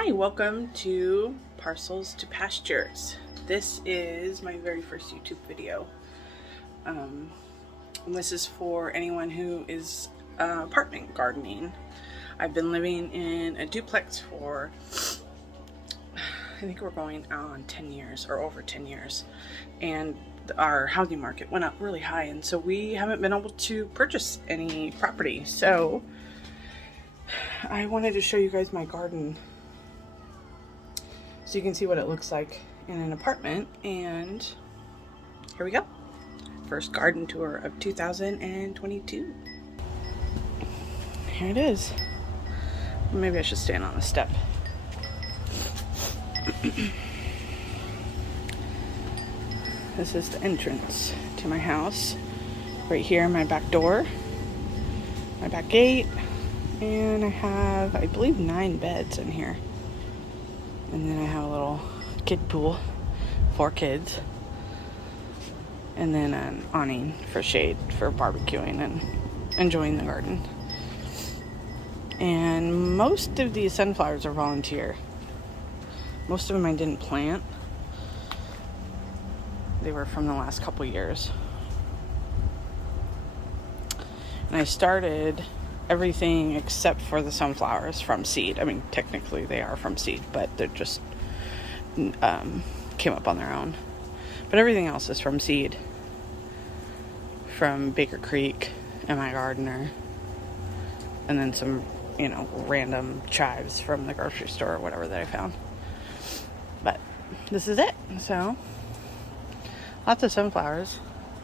Hi, welcome to Parcels to Pastures. This is my very first YouTube video. And this is for anyone who is apartment gardening. I've been living in a duplex for, I think we're going on 10 years or over 10 years. And our housing market went up really high, and so we haven't been able to purchase any property. So I wanted to show you guys my garden so you can see what it looks like in an apartment. And here we go. First garden tour of 2022. Here it is. Maybe I should stand on the step. This is the entrance to my house. Right here, my back door, my back gate, and I have, I believe, 9 beds in here. And then I have a little kid pool, 4 kids, and then an awning for shade for barbecuing and enjoying the garden. And most of these sunflowers are volunteer. Most of them I didn't plant. They were from the last couple years. And I started everything except for the sunflowers from seed. I mean, technically they are from seed, but they're just came up on their own. But everything else is from seed, from Baker Creek and my gardener, and then some, random chives from the grocery store or whatever that I found. But this is it. So lots of sunflowers,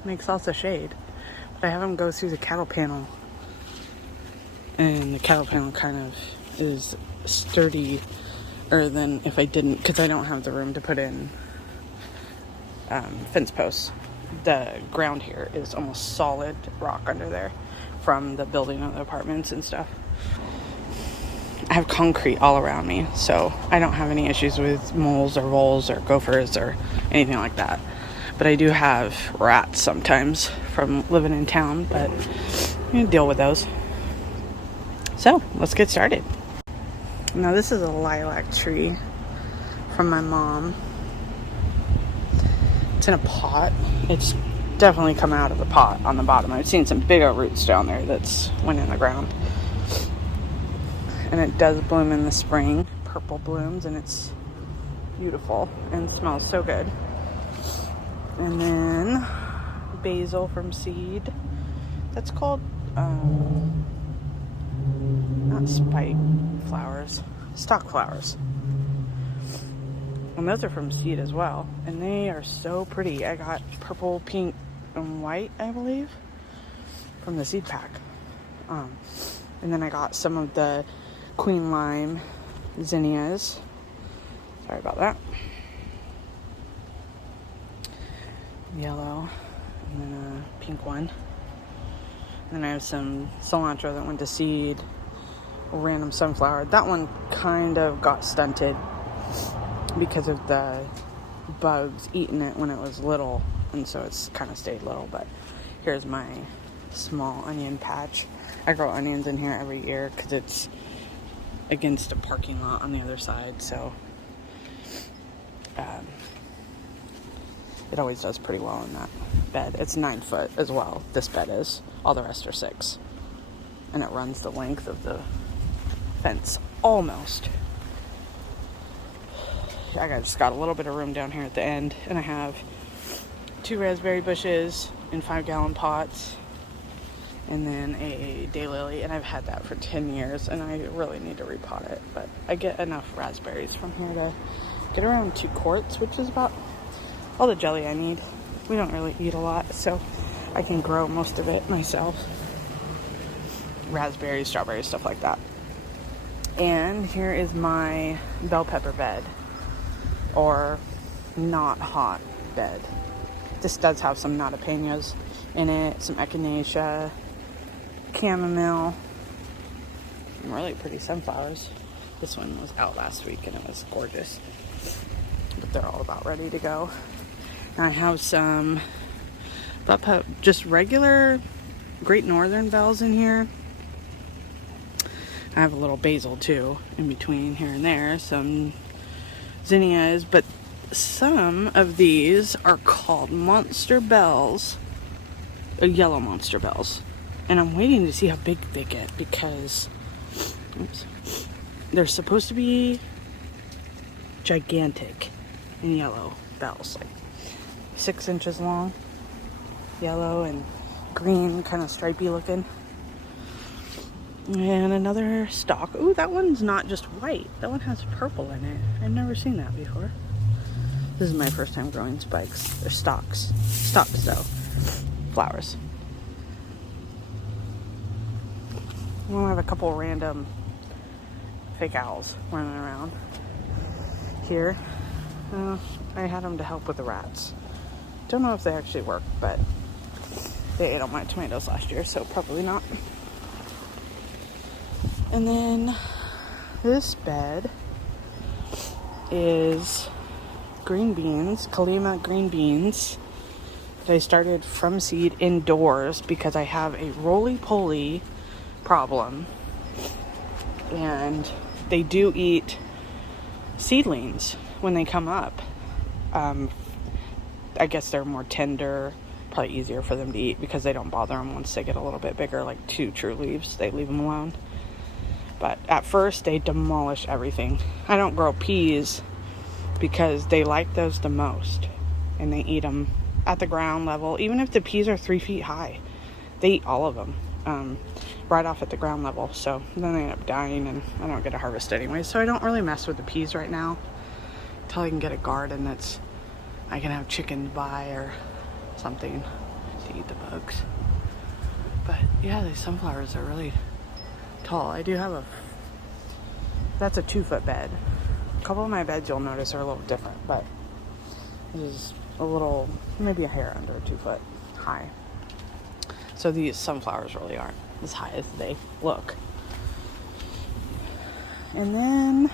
makes lots of shade. But I have them go through the cattle panel, and the cattle panel kind of is sturdier than if I didn't, because I don't have the room to put in fence posts. The ground here is almost solid rock under there from the building of the apartments and stuff. I have concrete all around me, so I don't have any issues with moles or voles or gophers or anything like that. But I do have rats sometimes from living in town, but you deal with those. So let's get started. Now this is a lilac tree from my mom. It's in a pot. It's definitely come out of the pot on the bottom. I've seen some big old roots down there that's went in the ground. And it does bloom in the spring, purple blooms, and it's beautiful and smells so good. And then basil from seed. That's called not spike flowers, stock flowers. And those are from seed as well, and they are so pretty. I got purple, pink, and white, I believe, from the seed pack. And then I got some of the queen lime zinnias. Sorry about that. Yellow, and then a pink one. And then I have some cilantro that went to seed. A random sunflower. That one kind of got stunted because of the bugs eating it when it was little, and so it's kind of stayed little. But here's my small onion patch. I grow onions in here every year because it's against a parking lot on the other side, so it always does pretty well in that bed. It's 9 foot as well, this bed is. All the rest are 6. And it runs the length of the fence, almost. I just got a little bit of room down here at the end, and I have 2 raspberry bushes in 5-gallon pots, and then a daylily, and I've had that for 10 years, and I really need to repot it, but I get enough raspberries from here to get around 2 quarts, which is about all the jelly I need. We don't really eat a lot, so I can grow most of it myself. Raspberries, strawberries, stuff like that. And here is my bell pepper bed, or not hot bed. This does have some nata penas in it, some echinacea, chamomile, and really pretty sunflowers. This one was out last week and it was gorgeous, but they're all about ready to go. Now I have some just regular Great Northern bells in here. I have a little basil too in between here and there, some zinnias, but some of these are called monster bells, yellow monster bells, and I'm waiting to see how big they get because they're supposed to be gigantic in yellow bells, like 6 inches long, yellow and green, kind of stripy looking. And another stalk. Ooh, that one's not just white. That one has purple in it. I've never seen that before. This is my first time growing spikes. They're stalks. Stalks, though. Flowers. We'll have a couple random fake owls running around here. I had them to help with the rats. Don't know if they actually work, but they ate all my tomatoes last year, so probably not. And then this bed is green beans, Kalima green beans, that I started from seed indoors because I have a roly-poly problem. And they do eat seedlings when they come up. I guess they're more tender, probably easier for them to eat because they don't bother them once they get a little bit bigger, like 2 true leaves. They leave them alone. But at first, they demolish everything. I don't grow peas because they like those the most. And they eat them at the ground level. Even if the peas are 3 feet high, they eat all of them right off at the ground level. So then they end up dying and I don't get to harvest anyway. So I don't really mess with the peas right now until I can get a garden that's I can have chickens by or something to eat the bugs. But yeah, these sunflowers are really tall. I do have that's a 2-foot bed. A couple of my beds you'll notice are a little different, but this is a little, maybe a hair under 2 foot high. So these sunflowers really aren't as high as they look. And then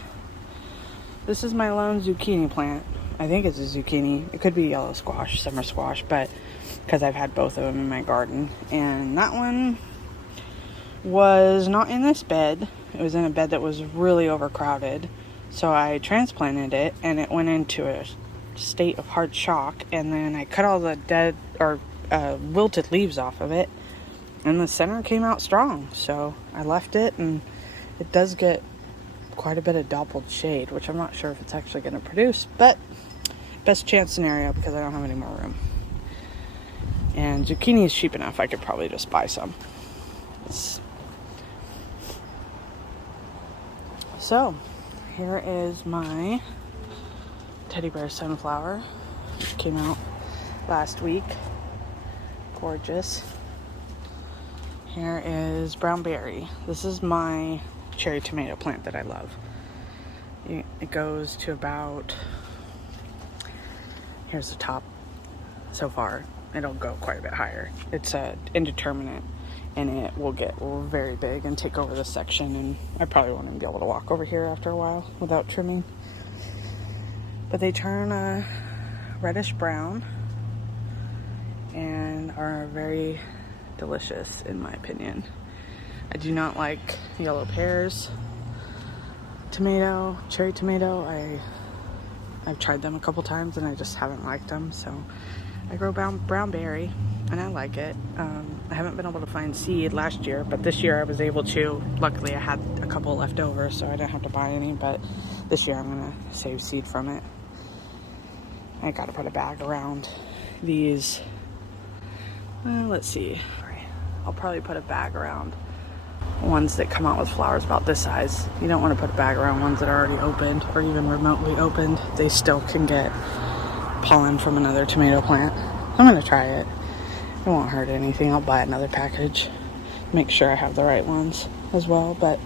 this is my lone zucchini plant. I think it's a zucchini. It could be yellow squash, summer squash, but because I've had both of them in my garden. And that one was not in this bed. It was in a bed that was really overcrowded. So I transplanted it and it went into a state of hard shock. And then I cut all the dead or wilted leaves off of it. And the center came out strong. So I left it, and it does get quite a bit of dappled shade, which I'm not sure if it's actually going to produce. But best chance scenario because I don't have any more room. And zucchini is cheap enough. I could probably just buy some. So, here is my teddy bear sunflower, which came out last week. Gorgeous. Here is brown berry. This is my cherry tomato plant that I love. It goes to about, here's the top so far. It'll go quite a bit higher. It's indeterminate. And it will get very big and take over this section, and I probably won't even be able to walk over here after a while without trimming. But they turn reddish brown and are very delicious in my opinion. I do not like yellow pears, tomato, cherry tomato. I've tried them a couple times and I just haven't liked them, so I grow brown berry. And I like it. I haven't been able to find seed last year, but this year I was able to. Luckily, I had a couple left over, so I didn't have to buy any, but this year I'm going to save seed from it. I got to put a bag around these. Let's see. I'll probably put a bag around ones that come out with flowers about this size. You don't want to put a bag around ones that are already opened or even remotely opened. They still can get pollen from another tomato plant. I'm going to try it. It won't hurt anything. I'll buy another package. Make sure I have the right ones as well. But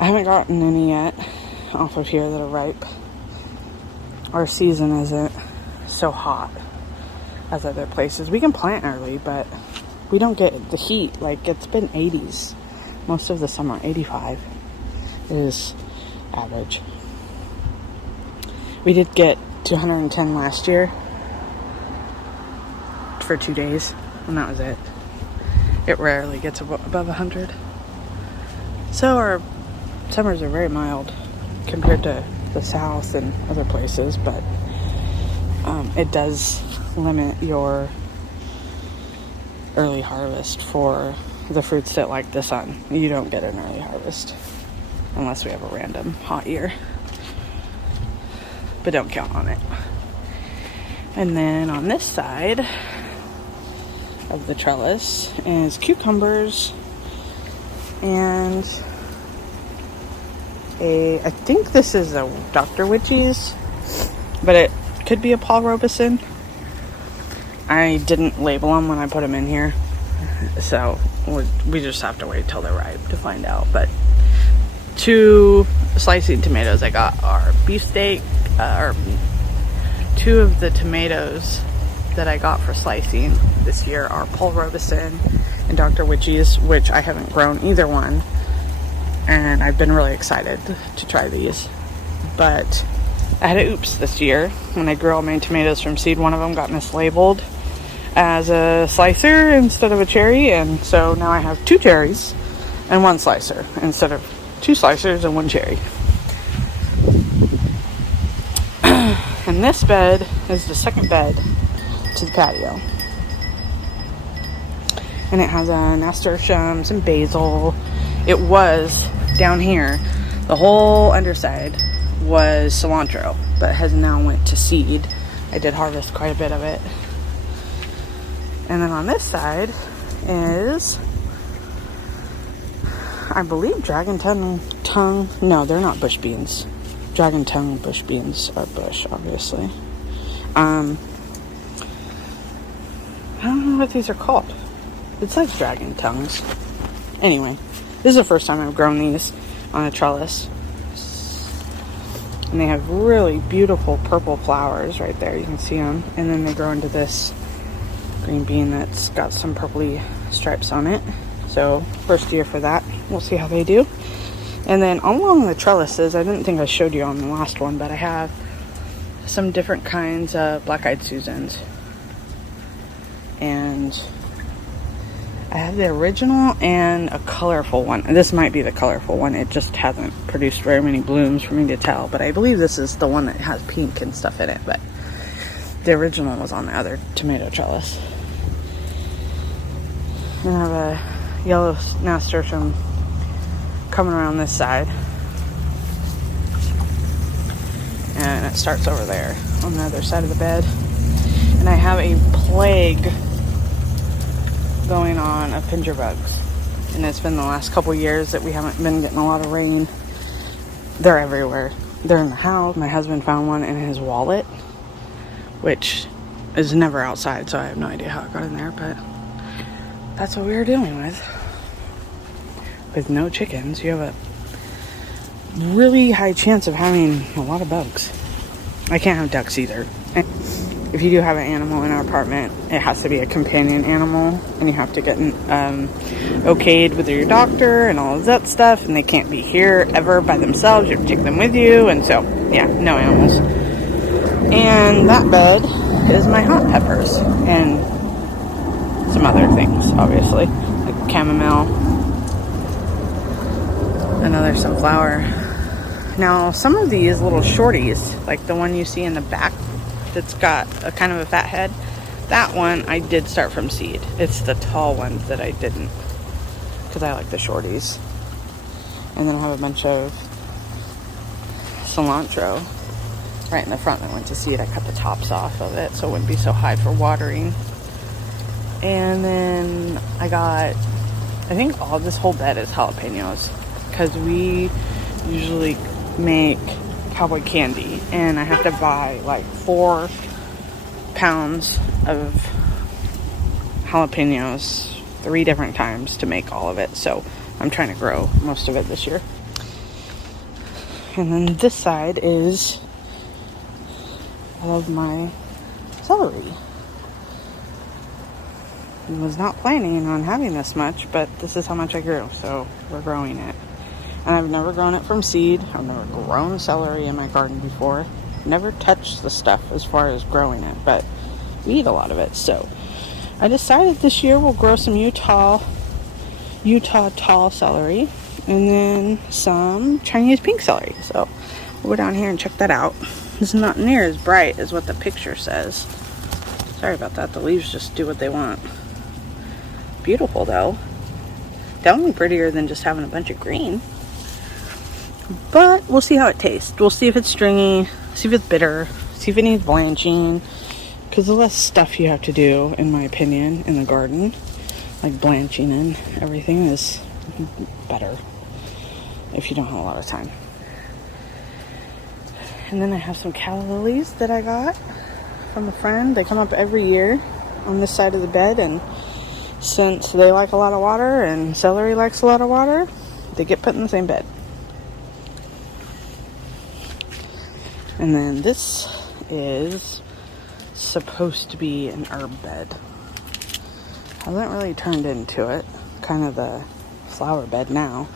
I haven't gotten any yet off of here that are ripe. Our season isn't so hot as other places. We can plant early, but we don't get the heat. Like, it's been 80s most of the summer. 85 is average. We did get to 110 last year. For 2 days, and that was it. It rarely gets above 100. So our summers are very mild compared to the south and other places, but it does limit your early harvest for the fruits that like the sun. You don't get an early harvest unless we have a random hot year, but don't count on it. And then on this side of the trellis is cucumbers and I think this is a Dr. Witchy's, but it could be a Paul Robeson. I didn't label them when I put them in here, so we just have to wait till they're ripe to find out. But 2 slicing tomatoes I got are beefsteak, or 2 of the tomatoes that I got for slicing this year are Paul Robeson and Dr. Witchy's, which I haven't grown either one, and I've been really excited to try these. But I had an oops this year. When I grew all my tomatoes from seed, one of them got mislabeled as a slicer instead of a cherry, and so now I have 2 cherries and 1 slicer instead of 2 slicers and 1 cherry. And this bed is the second bed to the patio, and it has a nasturtium, some basil. It was down here, the whole underside was cilantro, but has now went to seed. I did harvest quite a bit of it. And then on this side is, I believe, dragon tongue. No, they're not bush beans. Dragon tongue bush beans are bush, obviously. I don't know what these are called. It's like dragon tongues. Anyway, this is the first time I've grown these on a trellis. And they have really beautiful purple flowers right there. You can see them. And then they grow into this green bean that's got some purpley stripes on it. So first year for that. We'll see how they do. And then along the trellises, I didn't think I showed you on the last one, but I have some different kinds of black-eyed Susans. And I have the original and a colorful one. And this might be the colorful one. It just hasn't produced very many blooms for me to tell. But I believe this is the one that has pink and stuff in it. But the original was on the other tomato trellis. And I have a yellow nasturtium coming around this side. And it starts over there on the other side of the bed. And I have a plague going on of pincher bugs. And it's been the last couple years that we haven't been getting a lot of rain. They're everywhere. They're in the house. My husband found one in his wallet, which is never outside, so I have no idea how it got in there, but that's what we were dealing with. With no chickens, you have a really high chance of having a lot of bugs. I can't have ducks either. If you do have an animal in our apartment, it has to be a companion animal, and you have to get okayed with your doctor and all of that stuff, and they can't be here ever by themselves. You have to take them with you, and so, yeah, no animals. And that bed is my hot peppers and some other things, obviously, like chamomile, another sunflower. Now, some of these little shorties, like the one you see in the back that's got a kind of a fat head, that one I did start from seed. It's the tall ones that I didn't, because I like the shorties. And then I have a bunch of cilantro right in the front that went to seed. I cut the tops off of it so it wouldn't be so high for watering. And then I got, I think all this whole bed is jalapenos, because we usually make cowboy candy, and I have to buy like 4 pounds of jalapenos 3 different times to make all of it. So I'm trying to grow most of it this year. And then this side is all of my celery. I was not planning on having this much, but this is how much I grew, so we're growing it. And I've never grown it from seed. I've never grown celery in my garden before. Never touched the stuff as far as growing it, but we eat a lot of it. So I decided this year we'll grow some Utah tall celery, and then some Chinese pink celery. So we'll go down here and check that out. It's not near as bright as what the picture says. Sorry about that. The leaves just do what they want. Beautiful though. Definitely prettier than just having a bunch of green. But we'll see how it tastes. We'll see if it's stringy, see if it's bitter, see if it needs blanching. Because the less stuff you have to do, in my opinion, in the garden, like blanching and everything, is better if you don't have a lot of time. And then I have some calla lilies that I got from a friend. They come up every year on this side of the bed, and since they like a lot of water and celery likes a lot of water, they get put in the same bed. And then this is supposed to be an herb bed. Hasn't really turned into it. Kind of the flower bed now.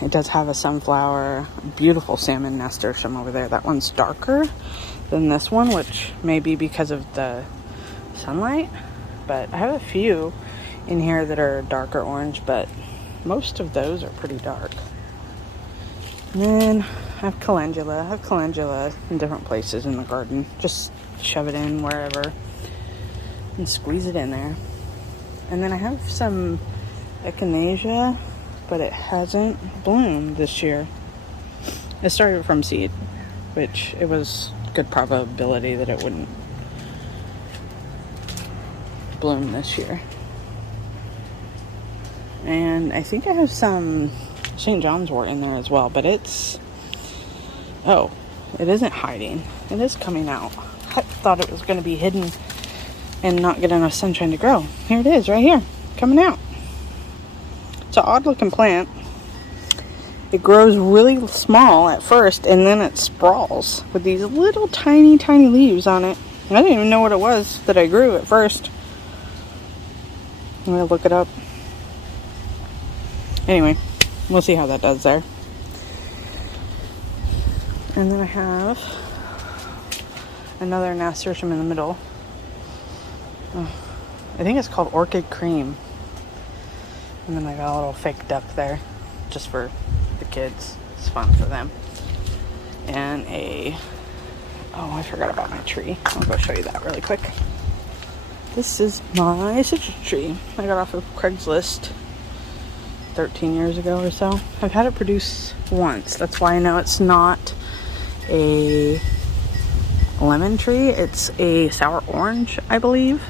It does have a sunflower, beautiful salmon nasturtium over there. That one's darker than this one, which may be because of the sunlight. But I have a few in here that are darker orange, but most of those are pretty dark. And then I have calendula. I have calendula in different places in the garden. Just shove it in wherever and squeeze it in there. And then I have some echinacea, but it hasn't bloomed this year. It started from seed, which it was good probability that it wouldn't bloom this year. And I think I have some St. John's wort in there as well, but it's, oh, it isn't hiding. It is coming out. I thought it was going to be hidden and not get enough sunshine to grow. Here it is, right here, coming out. It's an odd looking plant. It grows really small at first, and then it sprawls with these little tiny leaves on it. I didn't even know what it was that I grew at first. I'm going to look it up. Anyway, we'll see how that does there. And then I have another nasturtium in the middle. Oh, I think it's called Orchid Cream. And then I got a little fake duck there, just for the kids. It's fun for them. And I forgot about my tree. I'll go show you that really quick. This is my citrus tree. I got off of Craigslist 13 years ago or so. I've had it produce once. That's why I know it's not a lemon tree. It's a sour orange, I believe.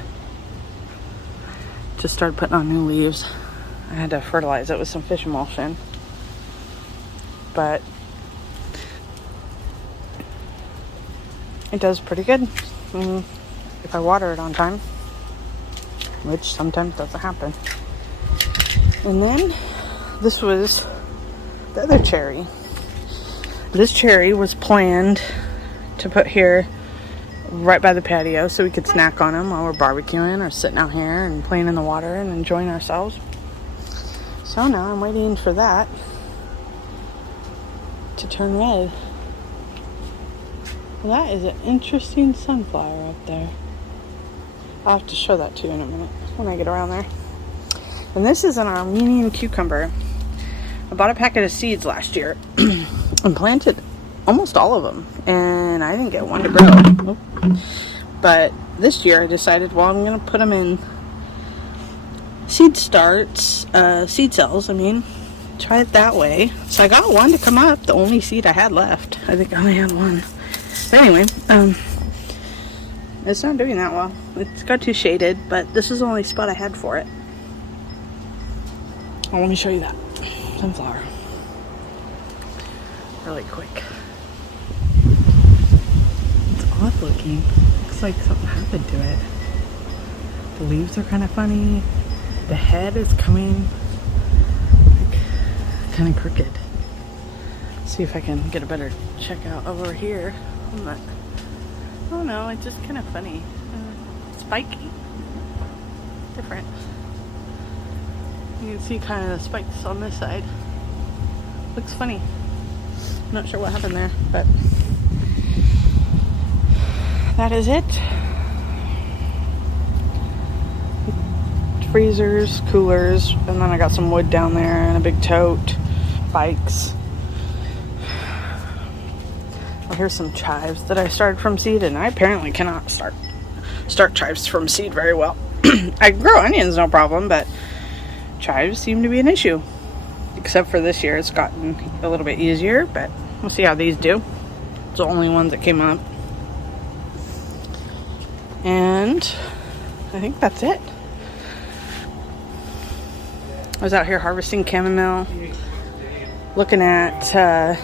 Just started putting on new leaves. I had to fertilize it with some fish emulsion. But it does pretty good if I water it on time, which sometimes doesn't happen. And then this was the other cherry. This cherry was planned to put here right by the patio so we could snack on them while we're barbecuing or sitting out here and playing in the water and enjoying ourselves. So now I'm waiting for that to turn red. Well, that is an interesting sunflower up there. I'll have to show that to you in a minute when I get around there. And this is an Armenian cucumber. I bought a packet of seeds last year and planted almost all of them, and I didn't get one to grow. But this year I decided, well, I'm going to put them in seed cells, try it that way. So I got one to come up, the only seed I had left. I think I only had one. But anyway, it's not doing that well. It's got too shaded, but this is the only spot I had for it. Oh, let me show you that sunflower really quick. It's odd looking. Looks like something happened to it. The leaves are kind of funny. The head is coming like kind of crooked. See if I can get a better check out over here. But, oh no, it's just kind of funny. Spiky. Different. You can see kind of the spikes on this side. Looks funny. Not sure what happened there, but that is it. freezers, coolers, and then I got some wood down there and a big tote, bikes. Oh, here's some chives that I started from seed, and I apparently cannot start chives from seed very well. I grow onions no problem, but chives seem to be an issue. Except for this year, it's gotten a little bit easier, but we'll see how these do. It's the only ones that came up. And I think that's it. I was out here harvesting chamomile, looking at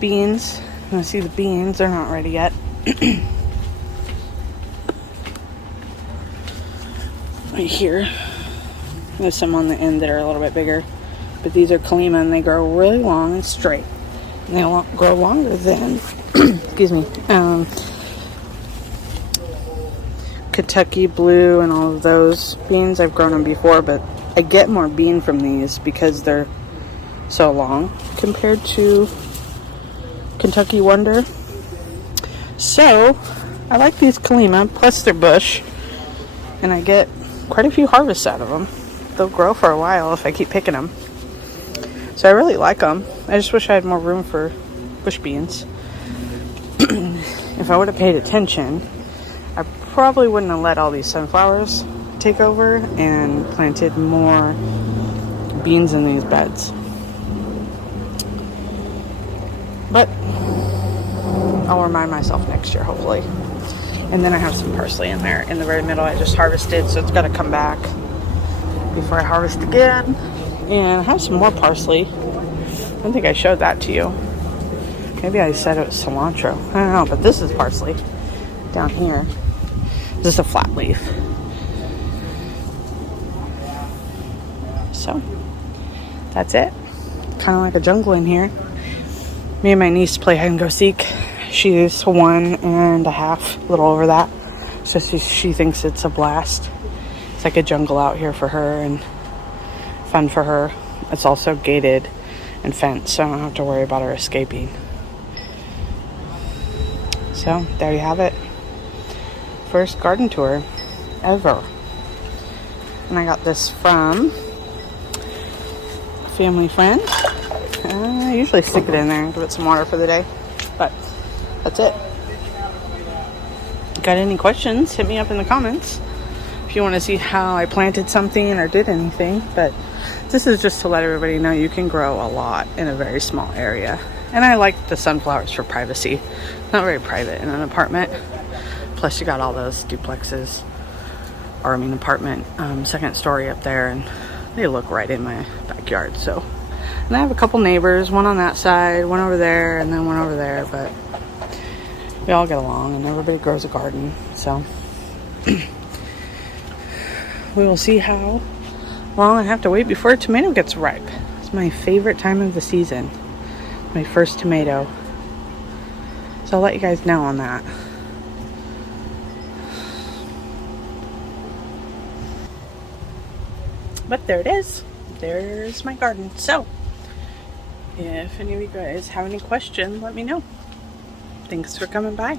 beans. And I see the beans, they're not ready yet. Right here. There's some on the end that are a little bit bigger. But these are Kalima and they grow really long and straight. And they grow longer than, excuse me, Kentucky Blue and all of those beans. I've grown them before, but I get more bean from these because they're so long compared to Kentucky Wonder. So I like these Kalima, plus they're bush, and I get quite a few harvests out of them. They'll grow for a while if I keep picking them. So I really like them. I just wish I had more room for bush beans. If I would have paid attention, I probably wouldn't have let all these sunflowers take over and planted more beans in these beds. But I'll remind myself next year, hopefully. And then I have some parsley in there in the very middle I just harvested, so it's got to come back before I harvest again. And I have some more parsley. I don't think I showed that to you. Maybe I said it was cilantro. I don't know, but this is parsley down here. This is a flat leaf. So that's it. Kind of like a jungle in here. Me and my niece play hide and go seek. She's 1.5, a little over that. So she thinks it's a blast. It's like a jungle out here for her and fun for her. It's also gated and fenced, so I don't have to worry about her escaping. So there you have it. First garden tour ever. And I got this from a family friend. I usually stick it in there and give it some water for the day. But that's it. Got any questions? Hit me up in the comments if you want to see how I planted something or did anything. But this is just to let everybody know you can grow a lot in a very small area. And I like the sunflowers for privacy. Not very private in an apartment. Plus you got all those duplexes, or I mean apartment, second story up there, and they look right in my backyard. So, and I have a couple neighbors, one on that side, one over there, and then one over there, but we all get along and everybody grows a garden. So we will see how long I have to wait before a tomato gets ripe. It's my favorite time of the season. My first tomato. So I'll let you guys know on that. But there it is. There's my garden. So if any of you guys have any questions, let me know. Thanks for coming by.